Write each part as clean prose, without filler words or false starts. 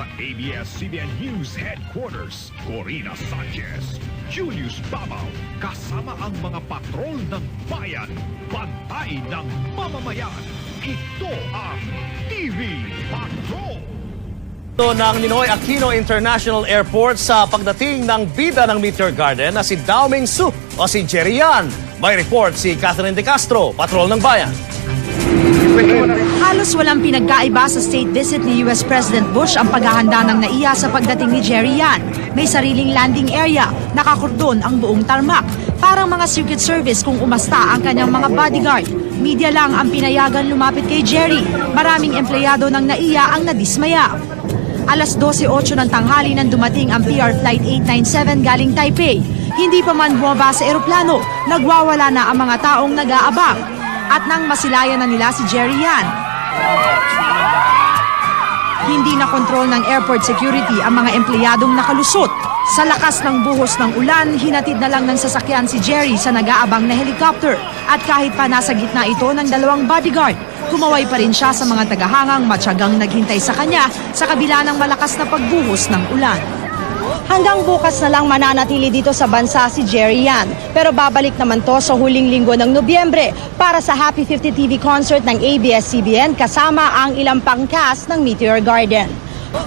sa ABS-CBN News Headquarters, Corina Sanchez, Julius Babaw, kasama ang mga patrol ng bayan, bantay ng mamamayan. Ito ang TV Patrol! Ito ng Ninoy Aquino International Airport sa pagdating ng bida ng Meteor Garden na si Daoming Su o si Jerry Yan. May report si Catherine De Castro, Patrol ng Bayan. Halos walang pinagkaiba sa state visit ni US President Bush ang paghahanda ng NAIA sa pagdating ni Jerry Yan. May sariling landing area, nakakordon ang buong tarmac. Parang mga Secret Service kung umasta ang kanyang mga bodyguard. Media lang ang pinayagan lumapit kay Jerry. Maraming empleyado ng NAIA ang nadismaya. Alas 12:08 ng tanghali nang dumating ang PR Flight 897 galing Taipei. Hindi pa man bumaba sa eroplano, nagwawala na ang mga taong nag-aabang. At nang masilayan na nila si Jerry Yan, hindi na kontrol ng airport security ang mga empleyadong nakalusot. Sa lakas ng buhos ng ulan, hinatid na lang ng sasakyan si Jerry sa nag-aabang na helicopter. At kahit pa nasa gitna ito ng dalawang bodyguard, kumaway pa rin siya sa mga tagahangang matyagang naghintay sa kanya sa kabila ng malakas na pagbuhos ng ulan. Hanggang bukas na lang mananatili dito sa bansa si Jerry Yan. Pero babalik naman to sa huling linggo ng Nobyembre para sa Happy 50 TV concert ng ABS-CBN kasama ang ilang pang cast ng Meteor Garden.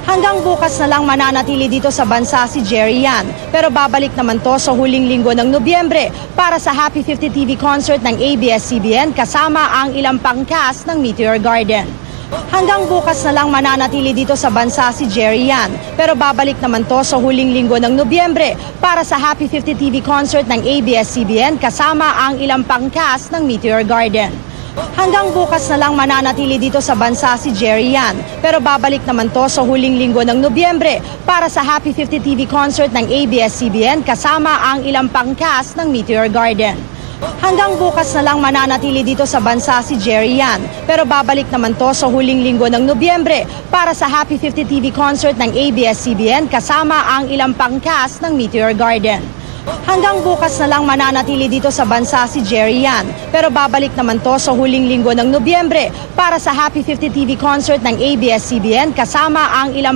Hanggang bukas na lang mananatili dito sa bansa si Jerry Yan. Pero babalik naman to sa huling linggo ng Nobyembre para sa Happy 50 TV concert ng ABS-CBN kasama ang ilang pang cast ng Meteor Garden. Hanggang bukas na lang mananatili dito sa bansa si Jerry Yan. Pero babalik naman to sa huling linggo ng Nobyembre para sa Happy 50 TV concert ng ABS-CBN kasama ang ilang pang cast ng Meteor Garden. Hanggang bukas na lang mananatili dito sa bansa si Jerry Yan. Pero babalik naman to sa huling linggo ng Nobyembre para sa Happy 50 TV concert ng ABS-CBN kasama ang ilang pang cast ng Meteor Garden. Hanggang bukas na lang mananatili dito sa bansa si Jerry Yan. Pero babalik naman to sa huling linggo ng Nobyembre para sa Happy 50 TV concert ng ABS-CBN kasama ang ilang pang cast ng Meteor Garden. Hanggang bukas na lang mananatili dito sa bansa si Jerry Yan. Pero babalik naman to sa huling linggo ng Nobyembre para sa Happy 50 TV concert ng ABS-CBN kasama ang ilang